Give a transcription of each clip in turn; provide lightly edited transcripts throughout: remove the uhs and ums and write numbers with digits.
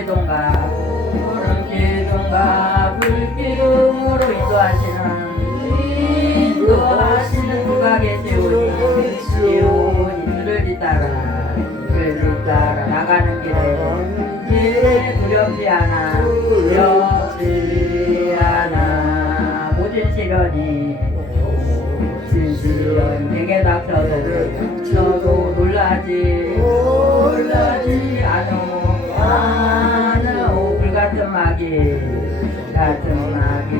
기둥과 불기둥으로 인도하시는 누가 계시오니 주를 따라 나가는 길에 두렵지 않아 모든 시련이 내게 닥쳐도 놀라지 않아 불같은 마귀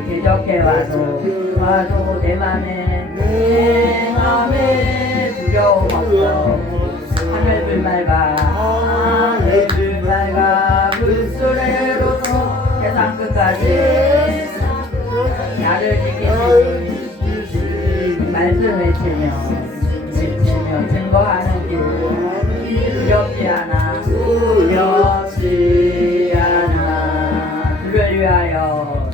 대적해 와도 내 맘에 두려움 없어 하늘불 맑아 불수레로서 세상 끝까지 나를 지키는 말씀 외치며 증거하는 길 두렵지 않아 주를 위하여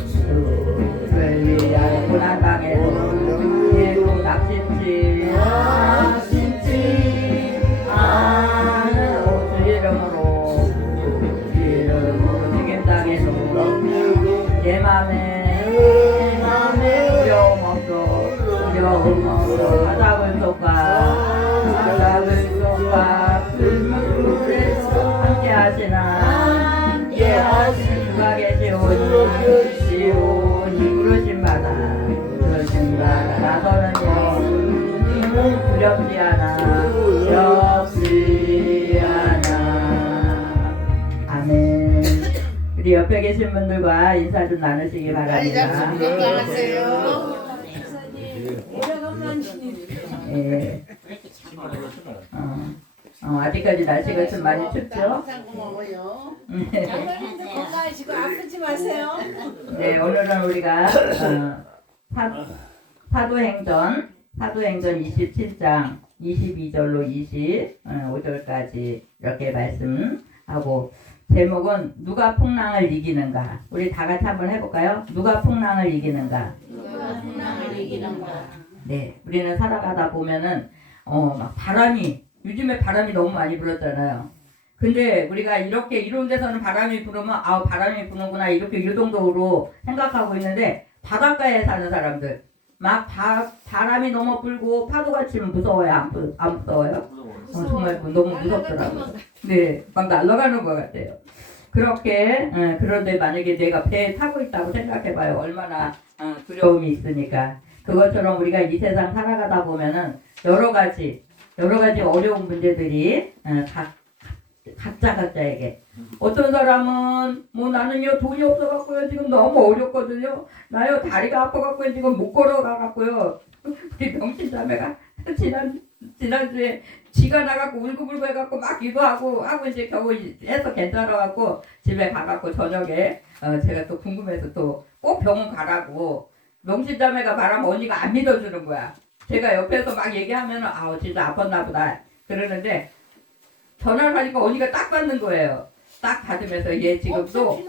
고난 땅에서 계속 낙심치 않은 주 이름으로 지금 땅에서 내 맘에 두려움 없어 바닥을 쏟아 불물에서 함께 하시나 누가 계시오니 부르심 받아 나서는요 두렵지 않아 아멘. 우리 옆에 계신 분들과 인사 좀 나누시기 바랍니다. 예. 아직까지 날씨가 좀 많이 춥죠? 장모님도 건강하시고 아프지 마세요. 네, 오늘은 우리가 사도행전 27장 22절로 25절까지 이렇게 말씀하고 제목은 누가 풍랑을 이기는가? 우리 다 같이 한번 해볼까요? 누가 풍랑을 이기는가? 네, 우리는 살아가다 보면은 막 요즘에 바람이 너무 많이 불었잖아요. 근데 우리가 이렇게 이런 데서는 바람이 불으면 바람이 부는구나 이렇게 이 정도로 생각하고 있는데 바닷가에 사는 사람들 막 바람이 너무 불고 파도가 치면 무서워요? 안 무서워요? 정말 너무 무섭더라고요. 네, 막 날아가는 것 같아요. 그렇게 그런데 만약에 내가 배에 타고 있다고 생각해봐요. 얼마나 두려움이 있으니까. 그것처럼 우리가 이 세상 살아가다 보면은 여러 가지 어려운 문제들이 각자에게 어떤 사람은 나는요 돈이 없어갖고요 지금 너무 어렵거든요. 나요 다리가 아파갖고요 지금 못 걸어가갖고요. 우리 명신자매가 지난주에 지가 나갖고 울고불고 해갖고 막 기도하고 이제 겨우 해서 괜찮아갖고 집에 가갖고 저녁에 제가 또 궁금해서 또 꼭 병원 가라고 명신자매가 말하면 언니가 안 믿어주는 거야. 제가 옆에서 막 얘기하면 진짜 아팠나 보다 그러는데 전화를 하니까 언니가 딱 받는 거예요. 딱 받으면서 얘 지금도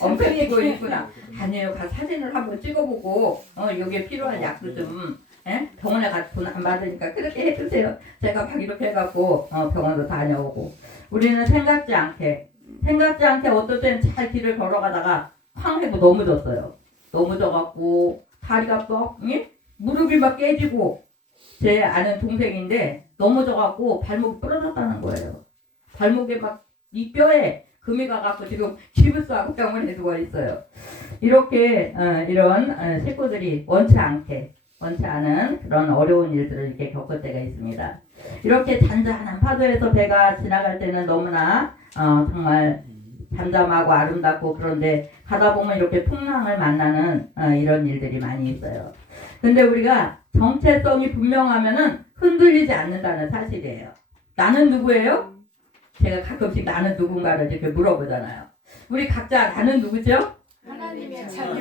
엄청 피고 있구나. 아니에요. 가서 사진을 한번 찍어보고 여기에 필요한 약도 좀 병원에 가서 돈 안 받으니까 그렇게 해주세요. 제가 막 이렇게 해갖고 병원도 다녀오고 우리는 생각지 않게 어떨 때는 잘 길을 걸어가다가 쾅 해고 넘어졌어요. 넘어져갖고 다리가 무릎이 막 깨지고 제 아는 동생인데 넘어져갖고 발목이 부러졌다는 거예요. 발목에 막 이 뼈에 금이 가갖고 지금 기부스하고 병원에 누워 있어요. 이렇게 이런 식구들이 원치 않은 그런 어려운 일들을 이렇게 겪을 때가 있습니다. 이렇게 잔잔한 파도에서 배가 지나갈 때는 너무나 정말 잠잠하고 아름답고 그런데 가다 보면 이렇게 풍랑을 만나는 이런 일들이 많이 있어요. 근데 우리가 정체성이 분명하면은 흔들리지 않는다는 사실이에요. 나는 누구예요? 제가 가끔씩 나는 누군가를 이렇게 물어보잖아요. 우리 각자 나는 누구죠? 하나님의 자녀.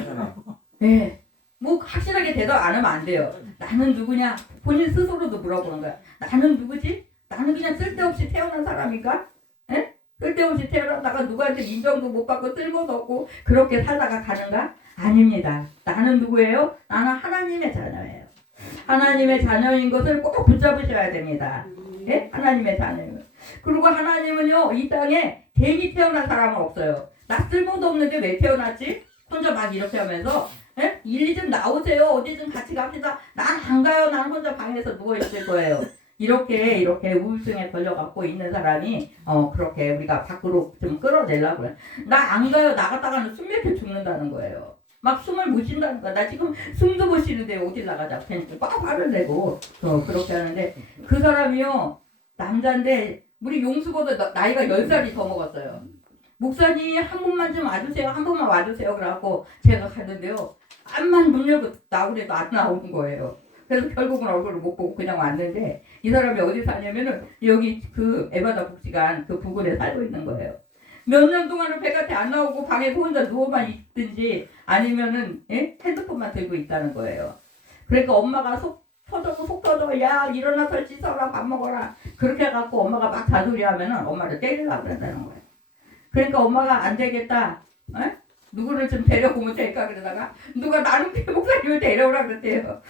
네. 뭐 확실하게 대답 안 하면 안 돼요. 나는 누구냐? 본인 스스로도 물어보는 거야. 나는 누구지? 나는 그냥 쓸데없이 태어난 사람인가? 에? 쓸데없이 태어났다가 누구한테 인정도 못 받고 쓸모도 없고 그렇게 살다가 가는가? 아닙니다. 나는 누구예요? 나는 하나님의 자녀예요. 하나님의 자녀인 것을 꼭 붙잡으셔야 됩니다. 예? 하나님의 자녀예요. 그리고 하나님은요 이 땅에 괜히 태어난 사람은 없어요. 나 쓸모도 없는데 왜 태어났지? 혼자 막 이렇게 하면서 예? 일리 좀 나오세요. 어디 좀 같이 갑시다. 난 안 가요. 난 혼자 방에서 누워있을 거예요. 이렇게 우울증에 걸려갖고 있는 사람이 그렇게 우리가 밖으로 좀 끌어내려고 그래. 나 안 가요. 나갔다가는 숨 막혀 죽는다는 거예요. 막 숨을 못 쉰다는 거야. 나 지금 숨도 못 쉬는데 어딜 나가자. 그냥 막 화를 내고 그렇게 하는데 그 사람이요. 남자인데 우리 용수보다 나이가 10살이 더 먹었어요. 목사님 한 분만 좀 와주세요. 한 분만 와주세요. 그래갖고 제가 갔는데요. 앞만 문 열고 나오래도 안 나오는 거예요. 그래서 결국은 얼굴을 못 보고 그냥 왔는데 이 사람이 어디 사냐면은 여기 그 에바다 복지관 그 부근에 살고 있는 거예요. 몇 년 동안은 바깥에 안 나오고 방에 혼자 누워만 있든지 아니면은 핸드폰만 들고 있다는 거예요. 그러니까 엄마가 속 터져 야 일어나서 씻어라 밥 먹어라 그렇게 해갖고 엄마가 막 자소리 하면은 엄마를 때리려고 그런다는 거예요. 그러니까 엄마가 안 되겠다. 누구를 좀 데려오면 될까 그러다가 누가 나는 목사님을 데려오라 그랬대요.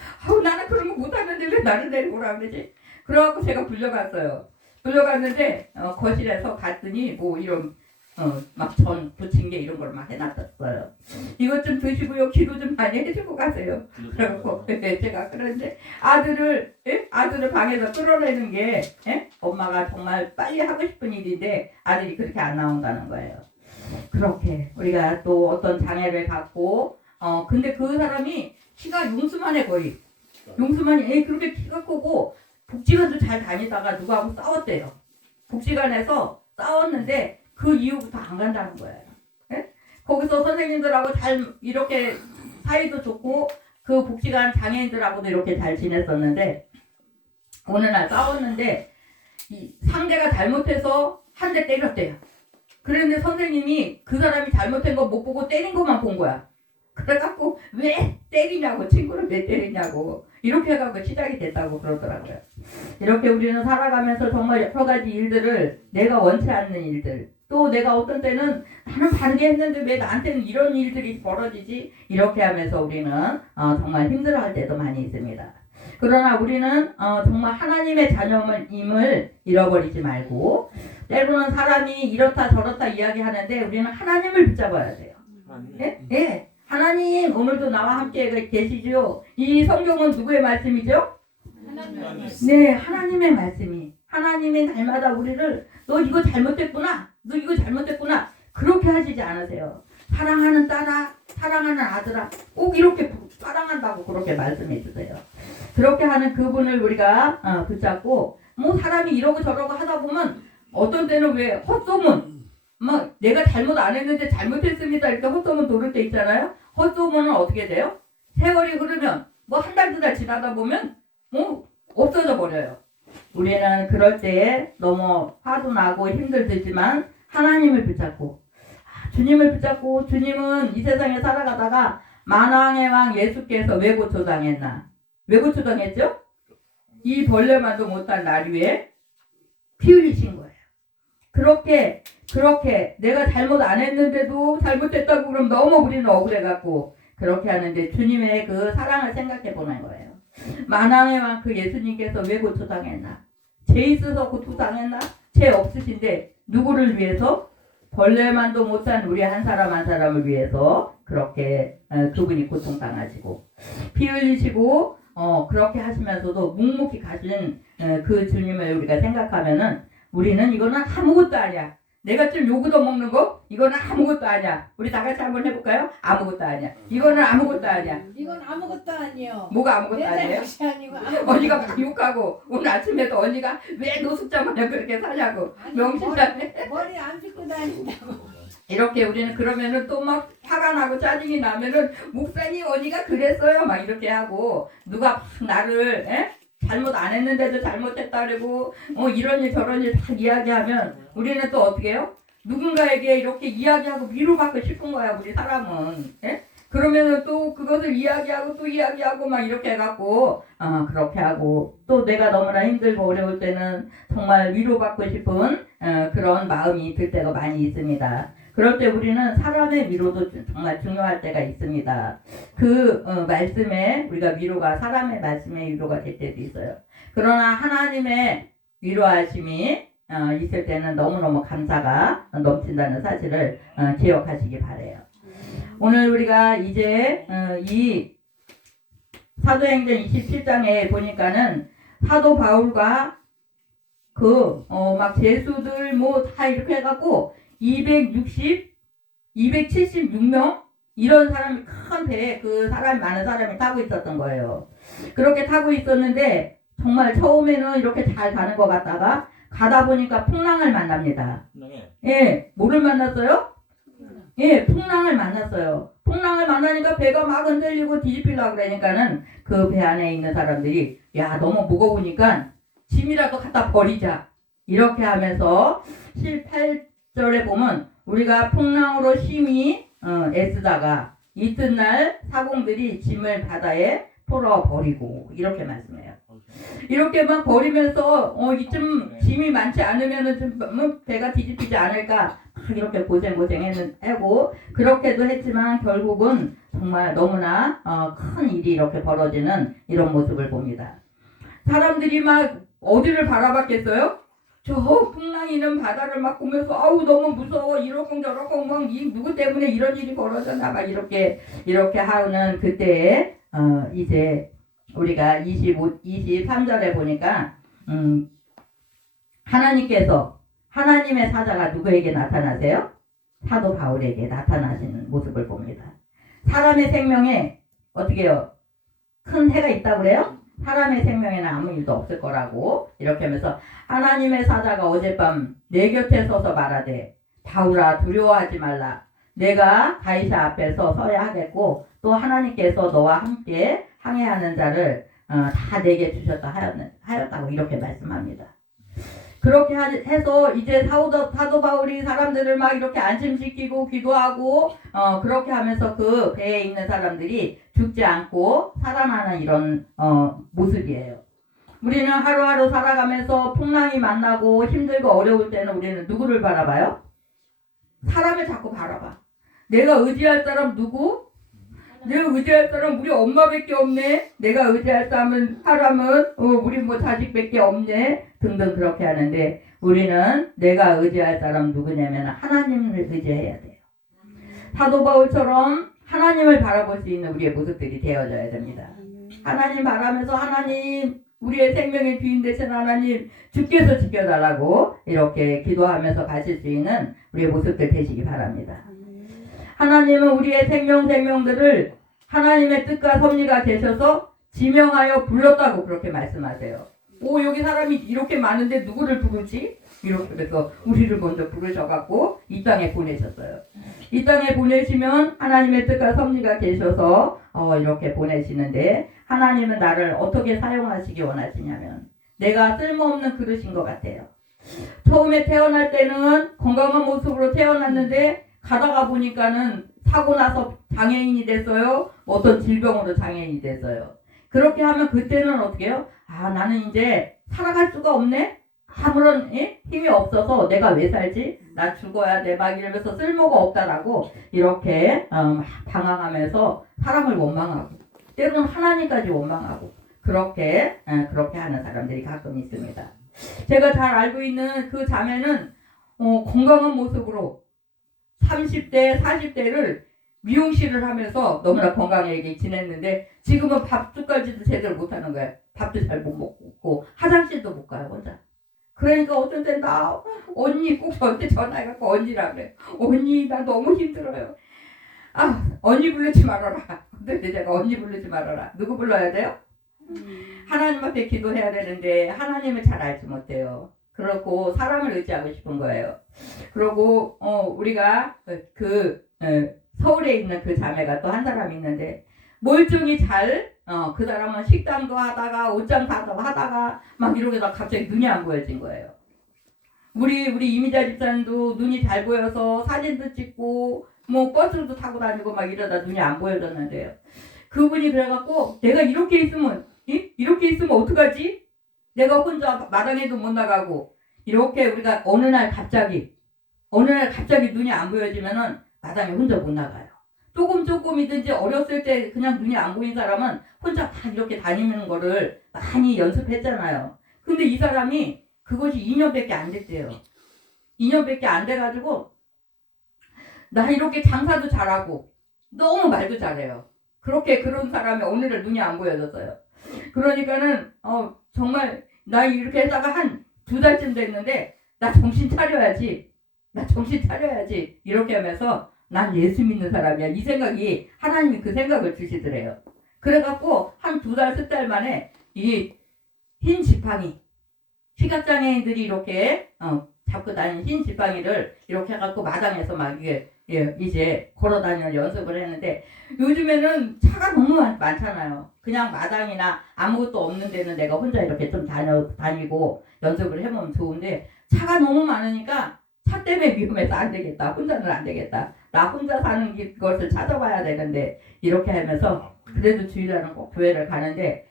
나는 그런 거 못하는데 왜 나를 데려오라 그러지? 그래갖고 제가 불려갔어요. 불려갔는데 거실에서 갔더니 뭐 이런 막 전 부침개 이런 걸 막 해놨었어요. 이것 좀 드시고요. 기도 좀 많이 해주고 가세요. 그래갖고 제가 그런데 아들을 방에서 끌어내는 게 엄마가 정말 빨리 하고 싶은 일인데 아들이 그렇게 안 나온다는 거예요. 그렇게 우리가 또 어떤 장애를 갖고 근데 그 사람이 키가 용수만해 거의. 용수만이 그렇게 키가 크고 복지관도 잘 다니다가 누구하고 싸웠대요. 복지관에서 싸웠는데 그 이후부터 안 간다는 거예요. 거기서 선생님들하고 잘 이렇게 사이도 좋고 그 복지관 장애인들하고도 이렇게 잘 지냈었는데 어느 날 싸웠는데 이 상대가 잘못해서 한 대 때렸대요. 그런데 선생님이 그 사람이 잘못한 거 못 보고 때린 것만 본 거야. 그래갖고 왜 때리냐고 친구를 왜 때리냐고 이렇게 해갖고 시작이 됐다고 그러더라고요. 이렇게 우리는 살아가면서 정말 여러 가지 일들을 내가 원치 않는 일들 또 내가 어떤 때는 나는 바르게 했는데 왜 나한테는 이런 일들이 벌어지지 이렇게 하면서 우리는 정말 힘들어할 때도 많이 있습니다. 그러나 우리는 정말 하나님의 자녀임을 잃어버리지 말고 때로는 사람이 이렇다 저렇다 이야기하는데 우리는 하나님을 붙잡아야 돼요. 예? 하나님 오늘도 나와 함께 계시죠? 이 성경은 누구의 말씀이죠? 네, 하나님의 말씀이 하나님이 날마다 우리를 너 이거 잘못했구나 너 이거 잘못했구나 그렇게 하시지 않으세요. 사랑하는 딸아 사랑하는 아들아 꼭 이렇게 사랑한다고 그렇게 말씀해 주세요. 그렇게 하는 그분을 우리가 붙잡고 뭐 사람이 이러고 저러고 하다 보면 어떤 때는 왜 헛소문 막 내가 잘못 안 했는데 잘못했습니다 이렇게 헛소문 돌을 때 있잖아요. 헛소문은 어떻게 돼요? 세월이 흐르면 뭐 한 달 두 달 지나다 보면 뭐 없어져 버려요. 우리는 그럴 때에 너무 화도 나고 힘들지만 하나님을 붙잡고 주님을 붙잡고 주님은 이 세상에 살아가다가 만왕의 왕 예수께서 왜 고초당했나? 왜 고초당했죠? 이 벌레만도 못한 날 위에 피 흘리신 거예요. 그렇게 내가 잘못 안 했는데도 잘못했다고 그러면 너무 우리는 억울해갖고 그렇게 하는데 주님의 그 사랑을 생각해 보는 거예요. 만왕의 왕 그 예수님께서 왜 고초당했나? 죄 있어서 고초당했나? 죄 없으신데 누구를 위해서? 벌레만도 못한 우리 한 사람 한 사람을 위해서 그렇게 그분이 고통당하시고 피 흘리시고 그렇게 하시면서도 묵묵히 가신 그 주님을 우리가 생각하면은 우리는 이거는 아무것도 아니야. 내가 좀 요구도 먹는 거 이거는 아무것도 아니야. 우리 다 같이 한번 해볼까요? 아무것도 아니야. 이거는 아무것도 아니야. 이건 아무것도 아니에요. 뭐가 아무것도 아니에요? 언니가 막 욕하고 오늘 아침에도 언니가 왜 노숙자 마냥 그렇게 사냐고 명신자네. 머리 안 빗고 다닌다고. 이렇게 우리는 그러면은 또 막 화가 나고 짜증이 나면은 목사님 언니가 그랬어요 막 이렇게 하고 누가 막 나를 잘못 안 했는데도 잘못했다 그러고 이런 일 저런 일 다 이야기하면 우리는 또 어떻게 해요? 누군가에게 이렇게 이야기하고 위로받고 싶은 거야 우리 사람은. 그러면은 또 그것을 이야기하고 또 이야기하고 막 이렇게 해갖고 그렇게 하고 또 내가 너무나 힘들고 어려울 때는 정말 위로받고 싶은 그런 마음이 들 때가 많이 있습니다. 그럴 때 우리는 사람의 위로도 정말 중요할 때가 있습니다. 그 말씀에 우리가 위로가 사람의 말씀에 위로가 될 때도 있어요. 그러나 하나님의 위로하심이 있을 때는 너무너무 감사가 넘친다는 사실을 기억하시기 바래요. 오늘 우리가 이제 이 사도행전 27장에 보니까는 사도 바울과 막 제수들 뭐 다 이렇게 해갖고 276명 이런 사람이 큰 배에 많은 사람이 타고 있었던 거예요. 그렇게 타고 있었는데 정말 처음에는 이렇게 잘 가는 것 같다가 가다 보니까 풍랑을 만납니다. 예, 뭐를 만났어요? 예, 풍랑을 만났어요. 풍랑을 만나니까 배가 막 흔들리고 뒤집히려고 그러니까는 그 배 안에 있는 사람들이 야 너무 무거우니까 짐이라도 갖다 버리자 이렇게 하면서 18절에 보면 우리가 풍랑으로 심히 애쓰다가 이튿날 사공들이 짐을 바다에 풀어버리고 이렇게 말씀해요. 이렇게 막 버리면서 이쯤 짐이 많지 않으면은 좀 배가 뒤집히지 않을까 막 이렇게 고생하고 그렇게도 했지만 결국은 정말 너무나 큰 일이 이렇게 벌어지는 이런 모습을 봅니다. 사람들이 막 어디를 바라봤겠어요? 저 풍랑이는 바다를 막 보면서 아우 너무 무서워 이러쿵 저러쿵 막 누구 때문에 이런 일이 벌어졌나 막 이렇게 하는 그때에 이제 우리가 23절에 보니까 하나님의 사자가 누구에게 나타나세요? 사도 바울에게 나타나시는 모습을 봅니다. 사람의 생명에 어떻게 해요? 큰 해가 있다고 그래요? 사람의 생명에는 아무 일도 없을 거라고 이렇게 하면서 하나님의 사자가 어젯밤 내 곁에 서서 말하되 바울아 두려워하지 말라. 내가 가이사 앞에서 서야 하겠고 또 하나님께서 너와 함께 항해하는 자를 다 내게 주셨다 하였다고 이렇게 말씀합니다. 그렇게 해서 이제 사도 바울이 사람들을 막 이렇게 안심시키고 기도하고 그렇게 하면서 그 배에 있는 사람들이 죽지 않고 살아나는 이런 모습이에요. 우리는 하루하루 살아가면서 풍랑이 만나고 힘들고 어려울 때는 우리는 누구를 바라봐요? 사람을 자꾸 바라봐. 내가 의지할 사람 누구? 내가 의지할 사람 우리 엄마밖에 없네. 내가 의지할 사람은 우리 뭐 자식밖에 없네. 등등 그렇게 하는데 우리는 내가 의지할 사람 누구냐면 하나님을 의지해야 돼요. 사도 바울처럼 하나님을 바라볼 수 있는 우리의 모습들이 되어져야 됩니다. 하나님 바라면서 하나님 우리의 생명의 주인 되신 하나님 주께서 지켜달라고 이렇게 기도하면서 가실 수 있는 우리의 모습들 되시기 바랍니다. 하나님은 우리의 생명들을 하나님의 뜻과 섭리가 계셔서 지명하여 불렀다고 그렇게 말씀하세요. 여기 사람이 이렇게 많은데 누구를 부르지? 이렇게 해서 우리를 먼저 부르셔갖고 이 땅에 보내셨어요. 이 땅에 보내시면 하나님의 뜻과 섭리가 계셔서 이렇게 보내시는데 하나님은 나를 어떻게 사용하시기 원하시냐면 내가 쓸모없는 그릇인 것 같아요. 처음에 태어날 때는 건강한 모습으로 태어났는데 가다가 보니까는 사고 나서 장애인이 됐어요. 어떤 질병으로 장애인이 됐어요. 그렇게 하면 그때는 어떻게 해요? 나는 이제 살아갈 수가 없네? 아무런 힘이 없어서 내가 왜 살지? 나 죽어야 돼. 막 이러면서 쓸모가 없다라고 이렇게 방황하면서 사람을 원망하고 때로는 하나님까지 원망하고 그렇게 하는 사람들이 가끔 있습니다. 제가 잘 알고 있는 그 자매는 건강한 모습으로 30대, 40대를 미용실을 하면서 너무나 건강하게 지냈는데 지금은 밥 숟갈질도 제대로 못하는 거야. 밥도 잘 못 먹고 화장실도 못 가요 혼자. 그러니까 어떤 때는 언니 꼭 저한테 전화해갖고 언니라 그래. 언니 나 너무 힘들어요. 언니 부르지 말아라. 근데 제가 언니 부르지 말아라. 누구 불러야 돼요? 하나님 앞에 기도해야 되는데 하나님을 잘 알지 못해요. 그렇고 사람을 의지하고 싶은 거예요. 그리고 우리가 서울에 있는 그 자매가 또 한 사람이 있는데 멀쩡히 그 사람은 식당도 하다가 옷장 하다가 막 이러다가 갑자기 눈이 안 보여진 거예요. 우리 이미자 집사님도 눈이 잘 보여서 사진도 찍고 뭐 버스도 타고 다니고 막 이러다 눈이 안 보여졌는데요. 그분이 그래갖고 내가 이렇게 있으면 어떡하지? 내가 혼자 마당에도 못 나가고 이렇게 우리가 어느 날 갑자기 눈이 안 보여지면은 마당에 혼자 못 나가요. 조금이든지 어렸을 때 그냥 눈이 안 보인 사람은 혼자 막 이렇게 다니는 거를 많이 연습했잖아요. 근데 이 사람이 그것이 2년밖에 안 됐대요. 2년밖에 안 돼가지고 나 이렇게 장사도 잘하고 너무 말도 잘해요. 그렇게 그런 사람이 오늘은 눈이 안 보여졌어요. 그러니까는 정말 나 이렇게 했다가 한 2달쯤 됐는데 나 정신 차려야지. 나 정신 차려야지. 이렇게 하면서 난 예수 믿는 사람이야. 이 생각이 하나님이 그 생각을 주시더래요. 그래갖고 한 2달, 3달 만에 이 흰 지팡이 시각장애인들이 이렇게 잡고 다니는 흰 지팡이를 이렇게 해갖고 마당에서 막 이제 걸어다니는 연습을 했는데 요즘에는 차가 너무 많잖아요. 그냥 마당이나 아무것도 없는 데는 내가 혼자 이렇게 좀 다니고 연습을 해보면 좋은데 차가 너무 많으니까 차 때문에 위험해서 안 되겠다. 혼자는 안 되겠다. 나 혼자 사는 것을 찾아봐야 되는데 이렇게 하면서 그래도 주일날은 꼭 교회를 가는데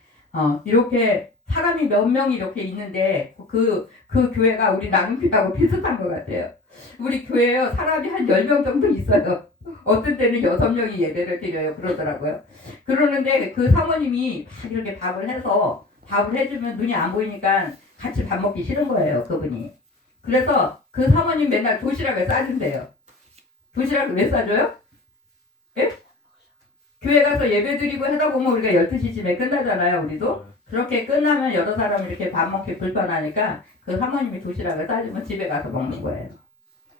이렇게 사람이 몇 명이 이렇게 있는데 그 교회가 우리 나눔교회하고 비슷한 것 같아요. 우리 교회에 사람이 한 10명 정도 있어요. 어떤 때는 6명이 예배를 드려요. 그러더라고요. 그러는데 그 사모님이 막 이렇게 밥을 해주면 눈이 안 보이니까 같이 밥 먹기 싫은 거예요. 그분이. 그래서 그 사모님 맨날 도시락을 싸준대요. 도시락을 왜 싸줘요? 예? 교회 가서 예배 드리고 하다 보면 우리가 12시쯤에 끝나잖아요. 우리도. 그렇게 끝나면 여러 사람이 이렇게 밥 먹기 불편하니까 그 사모님이 도시락을 싸주면 집에 가서 먹는 거예요.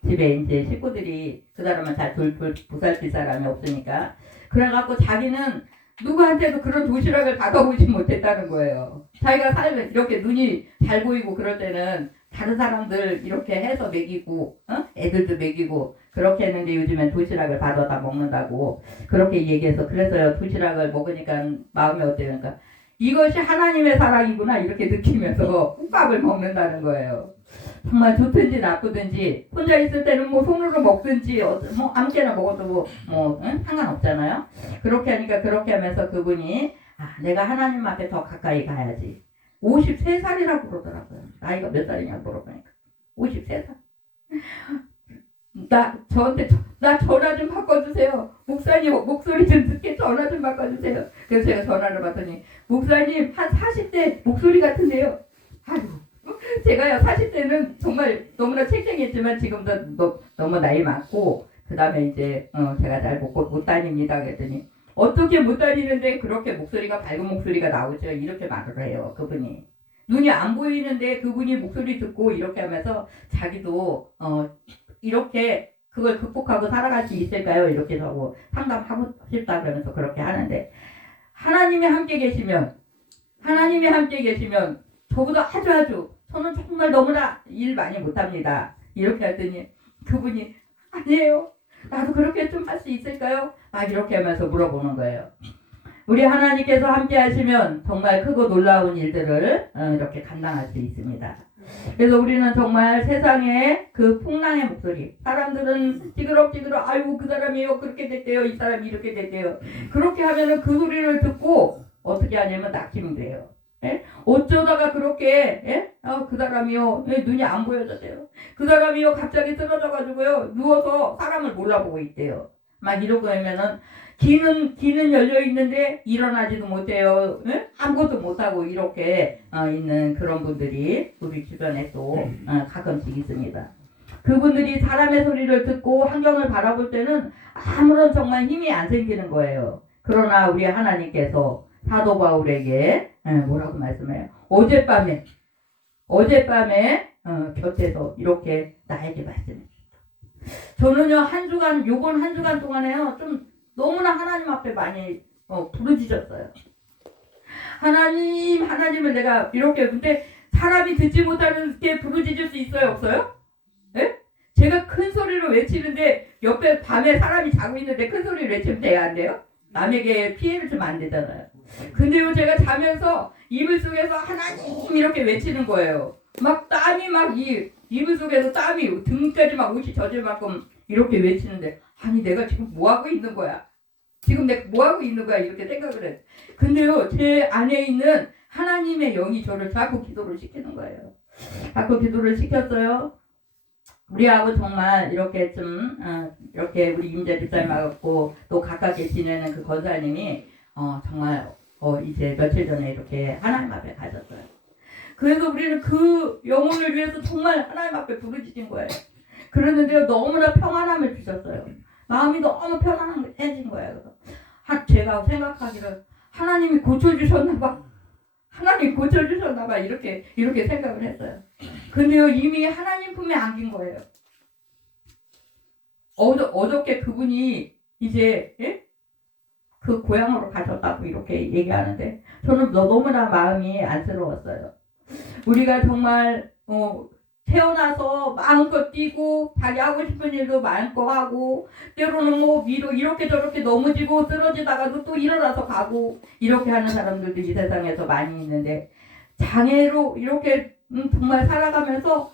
집에 이제 식구들이 그 사람은 잘 보살필 사람이 없으니까. 그래갖고 자기는 누구한테도 그런 도시락을 받아보지 못했다는 거예요. 자기가 살면 이렇게 눈이 잘 보이고 그럴 때는 다른 사람들 이렇게 해서 먹이고 애들도 먹이고 그렇게 했는데 요즘엔 도시락을 받아다 먹는다고 그렇게 얘기해서 그래서요 도시락을 먹으니까 마음이 어때요? 그러니까 이것이 하나님의 사랑이구나 이렇게 느끼면서 국밥을 먹는다는 거예요. 정말 좋든지 나쁘든지 혼자 있을 때는 뭐 손으로 먹든지 뭐 아무렇게나 먹어도 상관없잖아요. 그렇게 하니까 그렇게 하면서 그분이 내가 하나님 앞에 더 가까이 가야지. 53살이라고 그러더라고요. 나이가 몇 살이냐고 물어보니까 53살. 저한테 나 전화 좀 바꿔주세요. 목사님 목소리 좀 듣게 전화 좀 바꿔주세요. 그래서 제가 전화를 받더니 목사님 한 40대 목소리 같은데요. 아이고 제가요 40대는 정말 너무나 챙챙했지만 지금도 너무 나이 많고 그 다음에 이제 제가 잘 못 다닙니다. 그랬더니 어떻게 못 다니는데 그렇게 목소리가 밝은 목소리가 나오죠. 이렇게 말을 해요. 그분이. 눈이 안 보이는데 그분이 목소리 듣고 이렇게 하면서 자기도 이렇게 그걸 극복하고 살아갈 수 있을까요? 이렇게 하고 상담하고 싶다 그러면서 그렇게 하는데 하나님이 함께 계시면 저보다 아주 저는 정말 너무나 일 많이 못합니다. 이렇게 했더니 그분이 아니에요. 나도 그렇게 좀 할 수 있을까요? 막 이렇게 하면서 물어보는 거예요. 우리 하나님께서 함께 하시면 정말 크고 놀라운 일들을 이렇게 감당할 수 있습니다. 그래서 우리는 정말 세상에 그 풍랑의 목소리 사람들은 찌그럭찌그럭 아이고 그 사람이요 그렇게 됐대요 이 사람이 이렇게 됐대요 그렇게 하면은 그 소리를 듣고 어떻게 하냐면 낙심이 돼요. 예? 어쩌다가 그렇게 그 사람이요 눈이 안 보여졌대요. 그 사람이요 갑자기 쓰러져가지고요 누워서 사람을 몰라보고 있대요. 막 이러고 하면은 귀는 열려 있는데 일어나지도 못해요. 아무것도 못하고 이렇게 있는 그런 분들이 우리 주변에 또 가끔씩 있습니다. 그분들이 사람의 소리를 듣고 환경을 바라볼 때는 아무런 정말 힘이 안 생기는 거예요. 그러나 우리 하나님께서 사도 바울에게 뭐라고 말씀해요? 어젯밤에 곁에서 이렇게 나에게 말씀해. 저는요 요번 한 주간 동안에요 좀 너무나 하나님 앞에 많이 부르짖었어요. 하나님을 내가 이렇게 근데 사람이 듣지 못하는 게 부르짖을 수 있어요 없어요? 예? 제가 큰 소리로 외치는데 옆에 밤에 사람이 자고 있는데 큰 소리를 외치면 돼야 안 돼요? 남에게 피해를 주면 안 되잖아요. 근데요 제가 자면서 이불 속에서 하나님 이렇게 외치는 거예요. 막 땀이 막 이불 속에서 땀이 등까지 막 옷이 젖을 만큼 이렇게 외치는데 아니 내가 지금 뭐하고 있는 거야? 이렇게 생각을 해. 근데요 제 안에 있는 하나님의 영이 저를 자꾸 기도를 시키는 거예요. 자꾸 기도를 시켰어요. 우리하고 정말 이렇게 이렇게 우리 임재 집사님하고 또 가깝게 지내는 그 권사님이 정말 이제 며칠 전에 이렇게 하나님 앞에 가셨어요. 그래서 우리는 그 영혼을 위해서 정말 하나님 앞에 부르짖은 거예요. 그러는데요, 너무나 평안함을 주셨어요. 마음이 너무 편안해진 거예요. 제가 생각하기를 하나님이 고쳐주셨나봐. 하나님이 고쳐주셨나봐. 이렇게 생각을 했어요. 근데요, 이미 하나님 품에 안긴 거예요. 어저께 그분이 이제 그 고향으로 가셨다고 이렇게 얘기하는데 저는 너무나 마음이 안쓰러웠어요. 우리가 정말 태어나서 마음껏 뛰고 자기 하고 싶은 일도 마음껏 하고 때로는 뭐 위로 이렇게 저렇게 넘어지고 쓰러지다가도 또 일어나서 가고 이렇게 하는 사람들도 이 세상에서 많이 있는데 장애로 이렇게 정말 살아가면서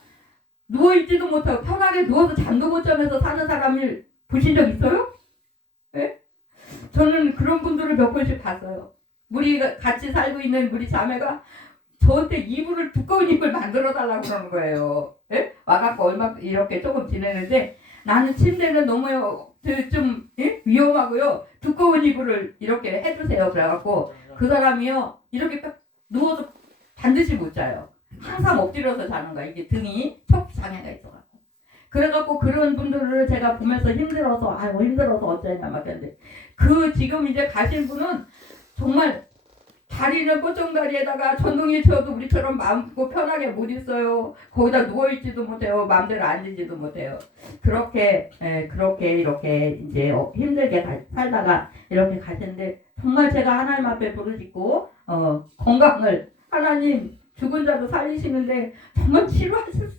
누워있지도 못하고 편하게 누워서 잠도 못 자면서 사는 사람을 보신 적 있어요? 네? 저는 그런 분들을 몇 번씩 봤어요. 우리가 같이 살고 있는 우리 자매가 저한테 이불을 두꺼운 이불 만들어 달라고 그러는 거예요. 예? 와갖고 얼마 이렇게 조금 지내는데 나는 침대는 너무 좀 위험하고요. 두꺼운 이불을 이렇게 해주세요. 그래갖고 그 사람이요 이렇게 딱 누워서 반드시 못 자요. 항상 엎드려서 자는 거야. 이게 등이 척 장애가 있어갖고. 그래갖고 그런 분들을 제가 보면서 힘들어서 어쩌냐 막 했는데 지금 이제 가신 분은 정말 다리는 뽀송다리에다가 전동이 쳐도 우리처럼 마음고 편하게 못 있어요. 거기다 누워있지도 못해요. 마음대로 앉지도 못해요. 그렇게 이렇게 이제 힘들게 살다가 이렇게 가시는데 정말 제가 하나님 앞에 부르짖고 건강을 하나님 죽은 자도 살리시는데 정말 치료해줄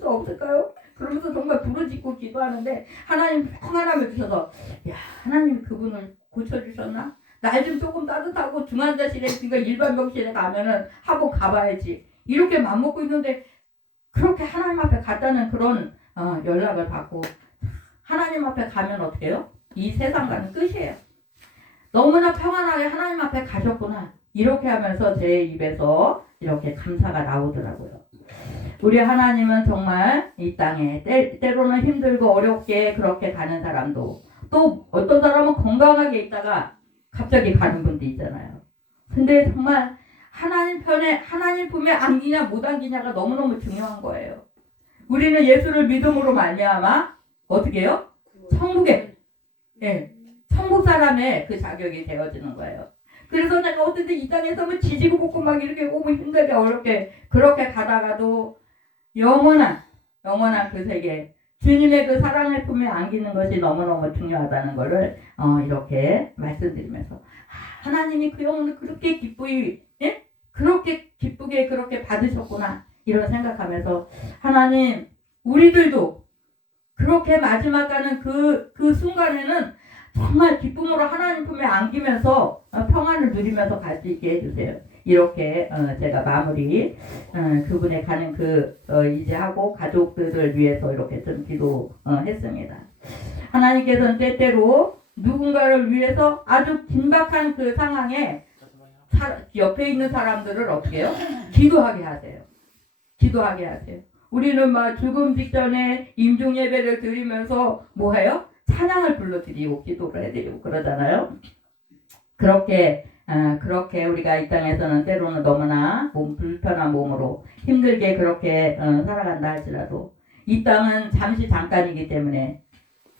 수 없을까요? 그러면서 정말 부르짖고 기도하는데 하나님 평안함을 주셔서 야 하나님 그분을 고쳐주셨나? 날 좀 조금 따뜻하고 중환자실에 그러니까 일반 병실에 가면은 한번 가봐야지 이렇게 맘먹고 있는데 그렇게 하나님 앞에 갔다는 그런 연락을 받고 하나님 앞에 가면 어떻게 해요? 이 세상과는 끝이에요. 너무나 평안하게 하나님 앞에 가셨구나 이렇게 하면서 제 입에서 이렇게 감사가 나오더라고요. 우리 하나님은 정말 이 땅에 때로는 힘들고 어렵게 그렇게 가는 사람도 또 어떤 사람은 건강하게 있다가 갑자기 가는 분도 있잖아요. 근데 정말 하나님 편에 하나님 품에 안기냐 못 안기냐가 너무너무 중요한 거예요. 우리는 예수를 믿음으로 말미암아 어떻게 해요? 천국에 천국 사람의 그 자격이 되어지는 거예요. 그래서 내가 어쨌든 이 땅에서 뭐 지지고 볶고 막 이렇게 오고 힘들게 어렵게 그렇게 가다가도 영원한 그 세계 주님의 그 사랑의 품에 안기는 것이 너무너무 중요하다는 것을 이렇게 말씀드리면서 하나님이 그 영혼을 그렇게 그렇게 기쁘게 그렇게 받으셨구나 이런 생각하면서 하나님 우리들도 그렇게 마지막 가는 그 순간에는 정말 기쁨으로 하나님 품에 안기면서 평안을 누리면서 갈 수 있게 해주세요. 이렇게 제가 마무리 그분에 가는 이제 하고 가족들을 위해서 이렇게 좀 기도했습니다. 하나님께서는 때때로 누군가를 위해서 아주 긴박한 그 상황에 옆에 있는 사람들을 어떻게 해요? 기도하게 하세요. 우리는 막 죽음 직전에 임종 예배를 드리면서 뭐해요? 찬양을 불러드리고 기도를 해드리고 그러잖아요. 그렇게 우리가 이 땅에서는 때로는 너무나 불편한 몸으로 힘들게 그렇게 살아간다 할지라도 이 땅은 잠깐이기 때문에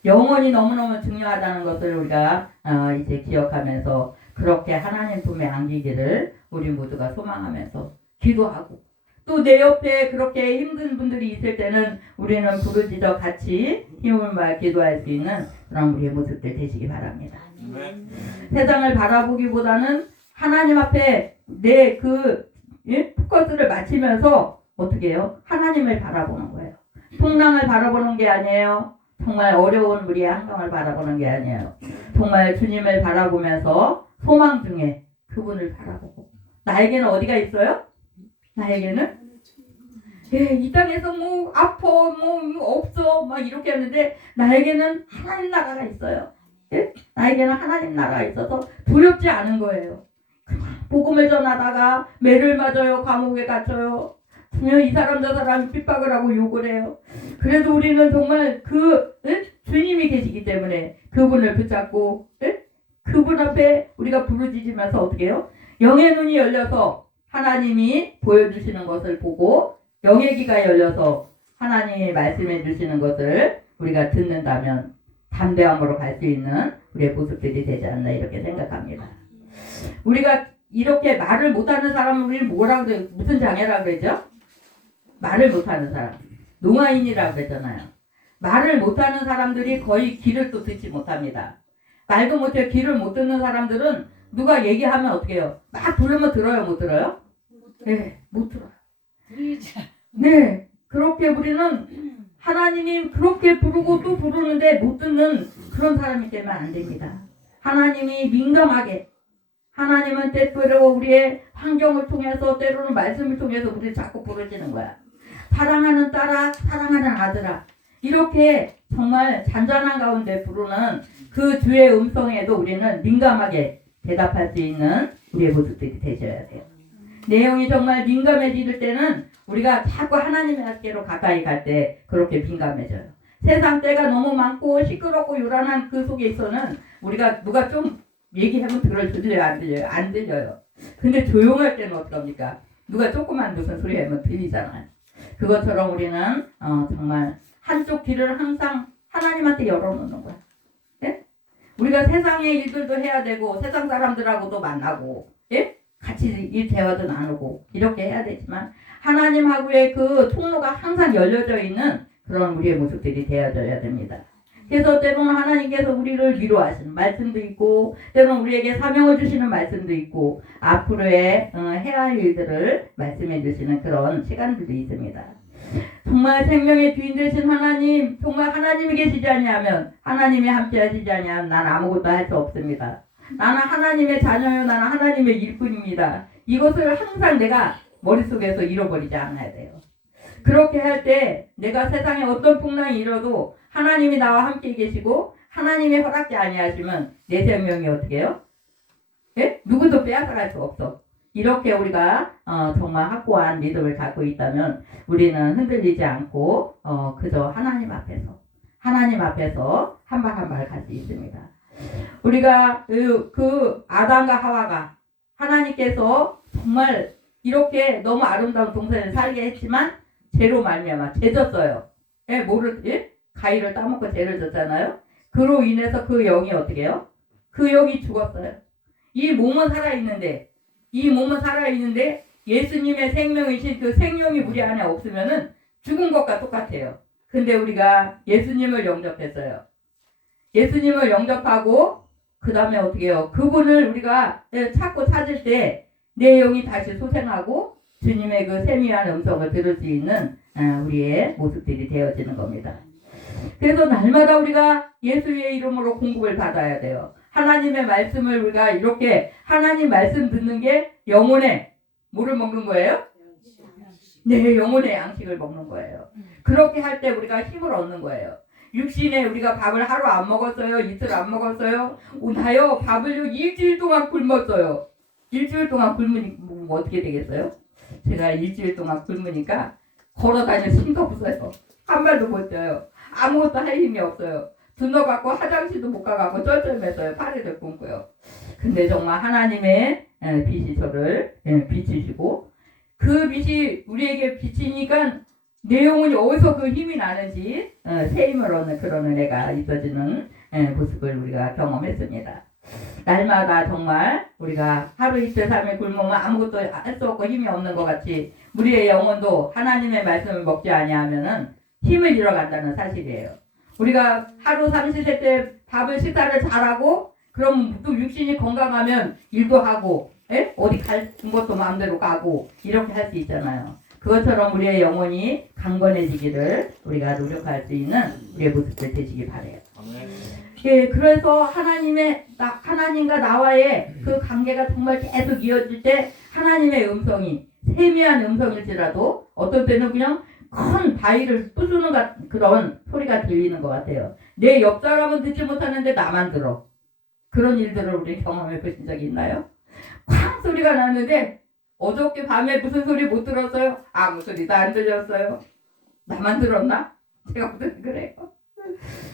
영원히 너무너무 중요하다는 것을 우리가 이제 기억하면서 그렇게 하나님 품에 안기기를 우리 모두가 소망하면서 기도하고 또 내 옆에 그렇게 힘든 분들이 있을 때는 우리는 부르짖어 같이 힘을 모아 기도할 수 있는 그런 우리의 모습들 되시기 바랍니다. 세상을 바라보기보다는 하나님 앞에 내 포커스를 맞추면서 어떻게 해요? 하나님을 바라보는 거예요. 풍랑을 바라보는 게 아니에요. 정말 어려운 우리의 환경을 바라보는 게 아니에요. 정말 주님을 바라보면서 소망 중에 그분을 바라보고 나에게는 어디가 있어요? 나에게는 이 땅에서 뭐 아파 뭐 없어 막 이렇게 하는데 나에게는 하나님 나라가 있어요. 나에게는 하나님 나라가 있어서 두렵지 않은 거예요. 복음을 전하다가 매를 맞아요. 감옥에 갇혀요. 이 사람 저 사람 핍박을 하고 욕을 해요. 그래도 우리는 정말 주님이 계시기 때문에 그분을 붙잡고 그분 앞에 우리가 부르짖으면서 어떻게 해요? 영의 눈이 열려서 하나님이 보여주시는 것을 보고 영의 귀가 열려서 하나님이 말씀해 주시는 것을 우리가 듣는다면 담대함으로 갈 수 있는 우리의 모습들이 되지 않나 이렇게 생각합니다. 우리가 이렇게 말을 못하는 사람을 우리 뭐라 그래? 무슨 장애라 그러죠? 말을 못하는 사람. 농아인이라고 그랬잖아요. 말을 못하는 사람들이 거의 귀를 또 듣지 못합니다. 말도 못해 귀를 못 듣는 사람들은 누가 얘기하면 어떻게 해요? 막 부르면 들어요? 못 들어요? 네, 못 들어요. 네, 그렇게 우리는 하나님이 그렇게 부르고 또 부르는데 못 듣는 그런 사람이 되면 안 됩니다. 하나님이 민감하게 하나님은 때때로 우리의 환경을 통해서 때로는 말씀을 통해서 우리를 자꾸 부르시는 거야. 사랑하는 딸아, 사랑하는 아들아. 이렇게 정말 잔잔한 가운데 부르는 그 주의 음성에도 우리는 민감하게 대답할 수 있는 우리의 모습들이 되셔야 돼요. 내용이 정말 민감해질 때는 우리가 자꾸 하나님의 함께로 가까이 갈 때 그렇게 민감해져요. 세상 때가 너무 많고 시끄럽고 요란한 그 속에서는 우리가 누가 좀 얘기하면 들어요? 안 들려요? 안 들려요. 근데 조용할 때는 어떡합니까? 누가 조그만 무슨 소리 하면 들리잖아요. 그것처럼 우리는 정말 한쪽 귀를 항상 하나님한테 열어놓는 거야. 예? 우리가 세상의 일들도 해야 되고 세상 사람들하고도 만나고 예? 같이 일 대화도 나누고 이렇게 해야 되지만 하나님하고의 그 통로가 항상 열려져 있는 그런 우리의 모습들이 되어져야 됩니다. 그래서 때로는 하나님께서 우리를 위로하시는 말씀도 있고 때로는 우리에게 사명을 주시는 말씀도 있고 앞으로의 해야 할 일들을 말씀해 주시는 그런 시간들도 있습니다. 정말 생명의 주인 되신 하나님, 정말 하나님이 계시지 아니하면 하나님이 함께 하시지 아니하면 난 아무것도 할 수 없습니다. 나는 하나님의 자녀요, 나는 하나님의 일꾼입니다. 이것을 항상 내가 머릿속에서 잃어버리지 않아야 돼요. 그렇게 할 때 내가 세상에 어떤 풍랑이 일어도 하나님이 나와 함께 계시고 하나님이 허락지 아니하시면 내 생명이 어떻게 해요? 예? 누구도 빼앗아갈 수 없어. 이렇게 우리가 정말 확고한 믿음을 갖고 있다면 우리는 흔들리지 않고 그저 하나님 앞에서 한 발 한 발 갈 수 있습니다. 우리가 그 아담과 하와가 하나님께서 정말 이렇게 너무 아름다운 동산을 살게 했지만 죄로 말미암아 죄졌어요. 예, 예? 가위를 따먹고 죄를 졌잖아요. 그로 인해서 그 영이 어떻게 해요? 그 영이 죽었어요. 이 몸은 살아있는데 예수님의 생명이신 그 생명이 우리 안에 없으면은 죽은 것과 똑같아요. 근데 우리가 예수님을 영접했어요. 예수님을 영접하고 그 다음에 어떻게 해요? 그분을 우리가 찾고 찾을 때 내 영이 다시 소생하고 주님의 그 세미한 음성을 들을 수 있는 우리의 모습들이 되어지는 겁니다. 그래서 날마다 우리가 예수의 이름으로 공급을 받아야 돼요. 하나님의 말씀을 우리가 이렇게 하나님 말씀 듣는 게 영혼의 뭐를 먹는 거예요? 네, 영혼의 양식을 먹는 거예요. 그렇게 할 때 우리가 힘을 얻는 거예요. 육신에 우리가 밥을 하루 안 먹었어요. 이틀 안 먹었어요. 나요 밥을 일주일 동안 굶었어요. 일주일 동안 굶으니 뭐 어떻게 되겠어요? 제가 일주일 동안 굶으니까 걸어 다닐 힘도 없어요. 한 발도 못 뛰어요. 아무것도 할 힘이 없어요. 들러갖고 화장실도 못 가갖고 쩔쩔맸어요. 파리를 굶고요. 근데 정말 하나님의 빛이 저를 비추시고 그 빛이 우리에게 비치니까 내 영혼이 어디서 그 힘이 나는지 새 힘을 얻는 그런 은혜가 있어지는 모습을 우리가 경험했습니다. 날마다 정말 우리가 하루 이틀 3일 굶으면 아무것도 할 수 없고 힘이 없는 것 같이 우리의 영혼도 하나님의 말씀을 먹지 아니하면은 힘을 잃어간다는 사실이에요. 우리가 하루 삼시세 때 식사를 잘하고 그럼 또 육신이 건강하면 일도 하고 어디 갈 것도 마음대로 가고 이렇게 할 수 있잖아요. 그것처럼 우리의 영혼이 강건해지기를 우리가 노력할 수 있는 우리의 모습들 되시기 바라요. 예, 그래서 하나님과 나와의 그 관계가 정말 계속 이어질 때 하나님의 음성이 세미한 음성일지라도 어떤 때는 그냥 큰 바위를 부수는 그런 소리가 들리는 것 같아요. 내 옆 사람은 듣지 못하는데 나만 들어. 그런 일들을 우리 경험해 보신 적이 있나요? 쾅 소리가 나는데 어저께 밤에 무슨 소리 못 들었어요? 아무 소리도 안 들렸어요. 나만 들었나? 제가 무슨 그래요.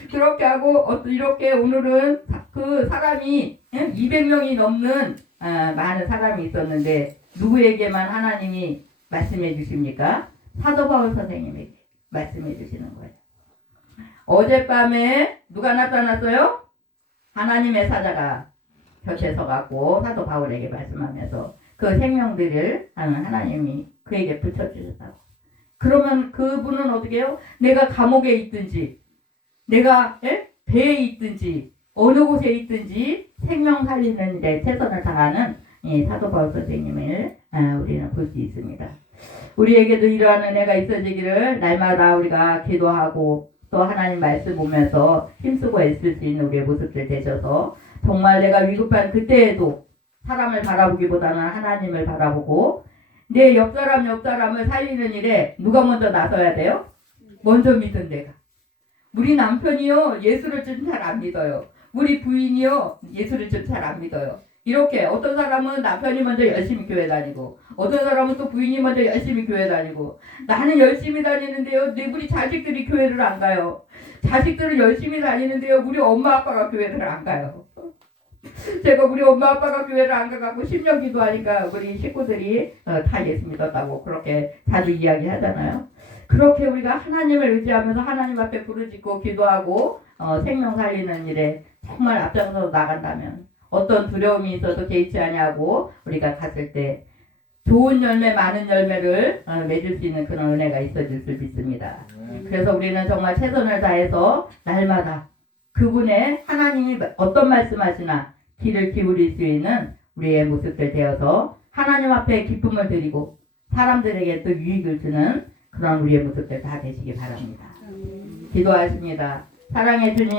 그렇게 하고 이렇게 오늘은 그 사람이 200명이 넘는 많은 사람이 있었는데 누구에게만 하나님이 말씀해 주십니까? 사도 바울 선생님에게 말씀해 주시는 거예요. 어젯밤에 누가 나타났어요? 하나님의 사자가 곁에 서갖고 사도 바울에게 말씀하면서 그 생명들을 하나님이 그에게 붙여주셨다고. 그러면 그분은 어떻게 해요? 내가 감옥에 있든지 내가 배에 있든지 어느 곳에 있든지 생명 살리는 일에 최선을 다하는 이 사도 바울 선생님을 우리는 볼 수 있습니다. 우리에게도 이러한 은혜가 있어지기를 날마다 우리가 기도하고 또 하나님 말씀 보면서 힘쓰고 애쓸 수 있는 우리의 모습들 되셔서 정말 내가 위급한 그때에도 사람을 바라보기보다는 하나님을 바라보고 내 옆사람을 살리는 일에 누가 먼저 나서야 돼요? 먼저 믿은 내가. 우리 남편이요 예수를 좀 잘 안 믿어요. 우리 부인이요 예수를 좀 잘 안 믿어요. 이렇게 어떤 사람은 남편이 먼저 열심히 교회 다니고 어떤 사람은 또 부인이 먼저 열심히 교회 다니고 나는 열심히 다니는데요 우리 자식들이 교회를 안 가요. 자식들은 열심히 다니는데요 우리 엄마 아빠가 교회를 안 가요. 제가 우리 엄마 아빠가 교회를 안 가갖고 10년 기도하니까 우리 식구들이 다 예수 믿었다고 그렇게 자주 이야기하잖아요. 그렇게 우리가 하나님을 의지하면서 하나님 앞에 부르짖고 기도하고 생명 살리는 일에 정말 앞장서 나간다면 어떤 두려움이 있어도 개의치 아니하고 우리가 갔을 때 좋은 열매 많은 열매를 맺을 수 있는 그런 은혜가 있어질 줄 믿습니다. 그래서 우리는 정말 최선을 다해서 날마다 그분의 하나님이 어떤 말씀하시나 귀를 기울일 수 있는 우리의 모습들 되어서 하나님 앞에 기쁨을 드리고 사람들에게 또 유익을 주는 그런 우리의 모습들 다 되시기 바랍니다. 기도하십니다. 사랑해 주님.